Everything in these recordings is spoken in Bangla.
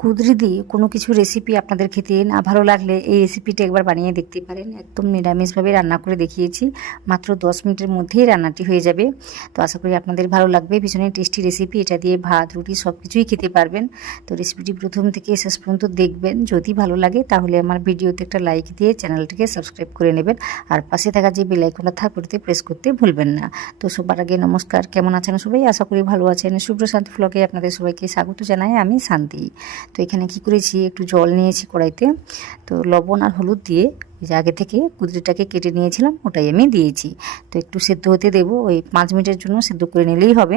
কুঁদরি দিয়ে কোনো কিছু রেসিপি আপনাদের খেতে না ভালো লাগলে এই রেসিপিটা একবার বানিয়ে দেখতে পারেন। একদম নিরামিষভাবে রান্না করে দেখিয়েছি, মাত্র 10 মিনিটের মধ্যেই রান্নাটি হয়ে যাবে। তো আশা করি আপনাদের ভালো লাগবে। ভীষণই টেস্টি রেসিপি, এটা দিয়ে ভাত রুটি সব কিছুই খেতে পারবেন। তো রেসিপিটি প্রথম থেকে শেষ পর্যন্ত দেখবেন, যদি ভালো লাগে তাহলে আমার ভিডিওতে একটা লাইক দিয়ে চ্যানেলটিকে সাবস্ক্রাইব করে নেবেন, আর পাশে থাকা যে বেল আইকনটা থাকবে ওটাতে প্রেস করতে ভুলবেন না। তো সবার আগে নমস্কার, কেমন আছেন সবাই? আশা করি ভালো আছেন। শুভ্র শান্তি ব্লগে আপনাদের সবাইকে স্বাগত জানাই, আমি শান্তি। তো এখানে কি করেছি, একটু জল নিয়েছি কড়াইতে, তো লবণ আর হলুদ দিয়ে যে আগে থেকে কুঁদরিটাকে কেটে নিয়েছিলাম ওটাই আমি দিয়েছি। তো একটু সেদ্ধ হতে দেবো, ওই 5 মিনিটের জন্য সেদ্ধ করে নিলেই হবে।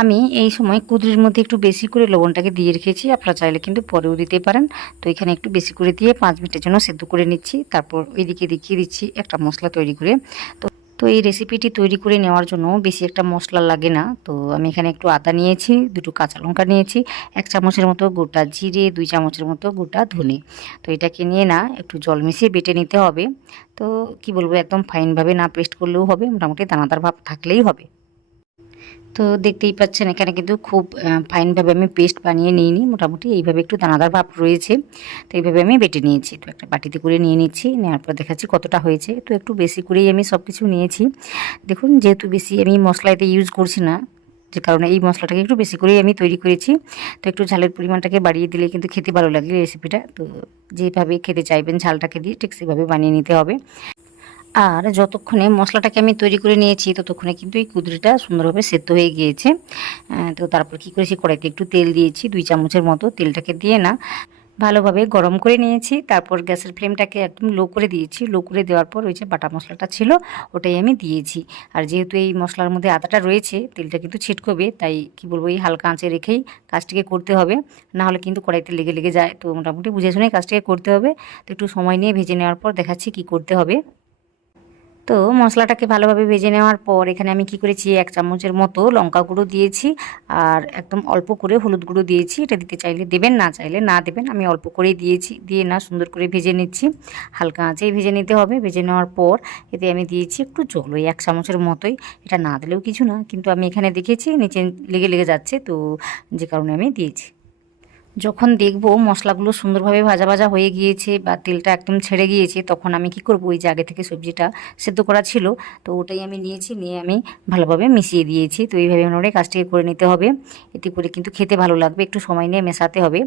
আমি এই সময় কুঁদরির মধ্যে একটু বেশি করে লবণটাকে দিয়ে রেখেছি, আপনারা চাইলে কিন্তু পরেও দিতে পারেন। তো এখানে একটু বেশি করে দিয়ে 5 মিনিটের জন্য সেদ্ধ করে নিচ্ছি। তারপর ওইদিকে দেখিয়ে দিচ্ছি একটা মশলা তৈরি করে। তো এই রেসিপিটি তৈরি করে নেওয়ার জন্য বেশি একটা মশলা লাগে না। তো আমি এখানে একটু আদা নিয়েছি, 2টো কাঁচা লঙ্কা নিয়েছি, 1 চামচের মতো গোটা জিরে, 2 চামচের মতো গোটা ধনে। তো এটাকে নিয়ে না একটু জল মিশিয়ে বেটে নিতে হবে। তো কি বলবো, একদম ফাইনভাবে না পেস্ট করলেও হবে, মোটামুটি দানাদার ভাব থাকলেই হবে। তো দেখতেই পাচ্ছেন এখানে কিন্তু খুব ফাইনভাবে আমি পেস্ট বানিয়ে নিইনি, মোটামুটি এইভাবে একটু দানাদার ভাব রয়েছে। তো এইভাবে আমি বেটে নিয়েছি। তো একটা বাটিতে করে নিয়ে নিচ্ছি, নেওয়ার পর দেখাচ্ছি কতটা হয়েছে। তো একটু বেশি করেই আমি সব কিছু নিয়েছি। দেখুন, যেহেতু বেশি আমি মশলা এতে ইউজ করছি না, যে কারণে এই মশলাটাকে একটু বেশি করেই আমি তৈরি করেছি। তো একটু ঝালের পরিমাণটাকে বাড়িয়ে দিলে কিন্তু খেতে ভালো লাগে রেসিপিটা। তো যেভাবে খেতে চাইবেন ঝালটাকে দিয়ে ঠিক সেভাবে বানিয়ে নিতে হবে। আর যতক্ষণে মশলাটাকে আমি তৈরি করে নিয়েছি ততক্ষণে কিন্তু এই কুঁদরিটা সুন্দরভাবে সেদ্ধ হয়ে গিয়েছে। তো তারপর কি করেছি, কড়াইতে একটু তেল দিয়েছি, 2 চামচের মতো। তেলটাকে দিয়ে না ভালোভাবে গরম করে নিয়েছি। তারপর গ্যাসের ফ্লেমটাকে একদম লো করে দিয়েছি। লো করে দেওয়ার পর ওই যে বাটা মশলাটা ছিল ওটাই আমি দিয়েছি। আর যেহেতু এই মশলার মধ্যে আদাটা রয়েছে, তেলটা কিন্তু ছিটকবে, তাই কি বলবো, এই হালকা আঁচে রেখেই কাজটিকে করতে হবে, না হলে কিন্তু কড়াইতে লেগে লেগে যায়। তো মোটামুটি বুঝে শুনে কাজটিকে করতে হবে। তো একটু সময় নিয়ে ভেজে নেওয়ার পর দেখাচ্ছি কি করতে হবে। তো মশলাটাকে ভালোভাবে ভেজে নেওয়ার পর এখানে আমি কি করেছি, 1 চামচের মতো লঙ্কা গুঁড়ো দিয়েছি, আর একদম অল্প করে হলুদ গুঁড়ো দিয়েছি। এটা দিতে চাইলে দেবেন, না চাইলে না দেবেন। আমি অল্প করেই দিয়েছি, দিয়ে না সুন্দর করে ভেজে নিচ্ছি। হালকা আঁচেই ভেজে নিতে হবে। ভেজে নেওয়ার পর এতে আমি দিয়েছি একটু জল, ওই 1 চামচের মতোই। এটা না দিলেও কিছু না, কিন্তু আমি এখানে দেখেছি নিচে লেগে লেগে যাচ্ছে, তো যে কারণে আমি দিয়েছি। যখন দেখব মশলাগুলো সুন্দরভাবে ভাজা ভাজা হয়ে গিয়েছে বা তেলটা একদম ছেড়ে গিয়েছে, তখন আমি কি করব, ওই যে আগে থেকে সবজিটা সেদ্ধ করা ছিল তো ওটাই আমি নিয়েছি, নিয়ে আমি ভালোভাবে মিশিয়ে দিয়েছি। তো এইভাবে মোটামুটি কাজটিকে করে নিতে হবে, এতে করে কিন্তু খেতে ভালো লাগবে। একটু সময় নিয়ে মেশাতে হবে।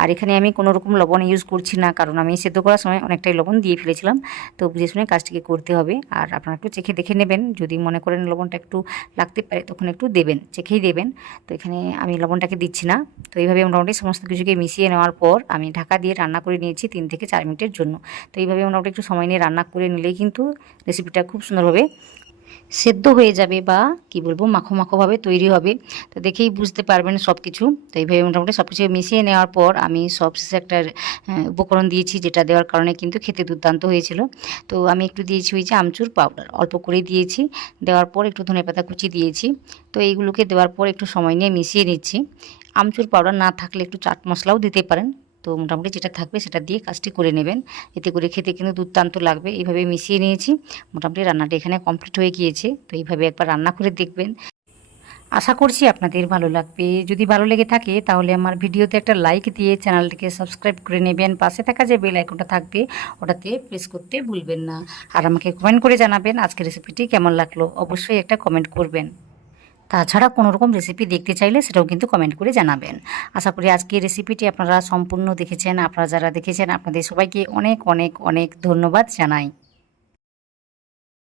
আর এখানে আমি কোনো রকম লবণ ইউজ করছি না, কারণ আমি সেদ্ধ করার সময় অনেকটাই লবণ দিয়ে ফেলেছিলাম। তো বুঝে শুনে কাজটিকে করতে হবে। আর আপনারা একটু চেখে দেখে নেবেন, যদি মনে করেন লবণটা একটু লাগতে পারে তখন একটু দেবেন, চেখেই দেবেন। তো এখানে আমি লবণটাকে দিচ্ছি না। তো এইভাবে মোটামুটি সমস্ত কিছুকে মিশিয়ে নেওয়ার পর আমি ঢাকা দিয়ে রান্না করে নিয়েছি 3 থেকে 4 মিনিটের জন্য। তো এইভাবে মোটামুটি একটু সময় নিয়ে রান্না করে নিলেই কিন্তু রেসিপিটা খুব সুন্দরভাবে সেদ্ধ হয়ে যাবে, বা কি বলবো, মাখো মাখোভাবে তৈরি হবে। তো দেখেই বুঝতে পারবেন সব কিছু। তো এইভাবে মোটামুটি সব কিছু মিশিয়ে নেওয়ার পর আমি সবশেষে একটা উপকরণ দিয়েছি, যেটা দেওয়ার কারণে কিন্তু খেতে দুর্দান্ত হয়েছিল। তো আমি একটু দিয়েছি ওই যে আমচুর পাউডার, অল্প করেই দিয়েছি। দেওয়ার পর একটু ধনেপাতা কুচি দিয়েছি। তো এইগুলোকে দেওয়ার পর একটু সময় নিয়ে মিশিয়ে নিচ্ছি। আমচুর পাউডার না থাকলে একটু চাট মশলাও দিতে পারেন। তো মোটামুটি যেটা থাকবে সেটা দিয়ে কাজটি করে নেবেন, এতে করে খেতে কিন্তু দুর্দান্ত লাগবে। এইভাবে মিশিয়ে নিয়েছি, মোটামুটি রান্নাটা এখানে কমপ্লিট হয়ে গিয়েছে। তো এইভাবে একবার রান্না করে দেখবেন, আশা করছি আপনাদের ভালো লাগবে। যদি ভালো লেগে থাকে তাহলে আমার ভিডিওতে একটা লাইক দিয়ে চ্যানেলটিকে সাবস্ক্রাইব করে নেবেন। পাশে থাকা যে বেল আইকনটা থাকবে ওটাতে প্রেস করতে ভুলবেন না। আর আমাকে কমেন্ট করে জানাবেন আজকের রেসিপিটি কেমন লাগলো, অবশ্যই একটা কমেন্ট করবেন। তাছাড়া কোনো রকম রেসিপি দেখতে চাইলে সেটাও কিন্তু কমেন্ট করে জানাবেন। আশা করি আজকে রেসিপিটি আপনারা সম্পূর্ণ দেখেছেন। আপনারা যারা দেখেছেন আপনাদের সবাইকে অনেক অনেক অনেক ধন্যবাদ জানাই।